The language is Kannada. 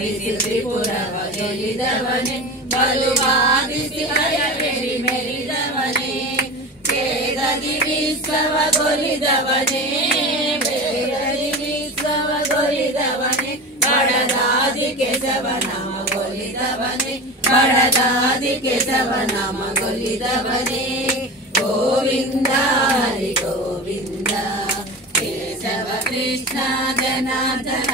ಬಾರಿಸಿ ತ್ರಿಪುರವ ಗೆಲ್ಲಿದವನೇ ಬಲು ಬಾಧಿಸಿ ಹಯವೆರಿ ಮೆರಿದವನೇ ವೇದದಿ ವಿಶ್ವಗೊಲಿದವನೇ ವೇದದಿ ವಿಶ್ವಗೊಲಿದವನೇ ಬಡದಾದಿ ಕೇಶವ ನಾಮಗೊಲಿದವನೇ ಬಡದಾದಿ ಕೇಶವ ನಾಮಗೊಲಿದವನೇ ಗೋವಿಂದ ಹರಿ ಗೋವಿಂದ ಕೇಶವ ಕೃಷ್ಣ ಜನಾರ್ದನ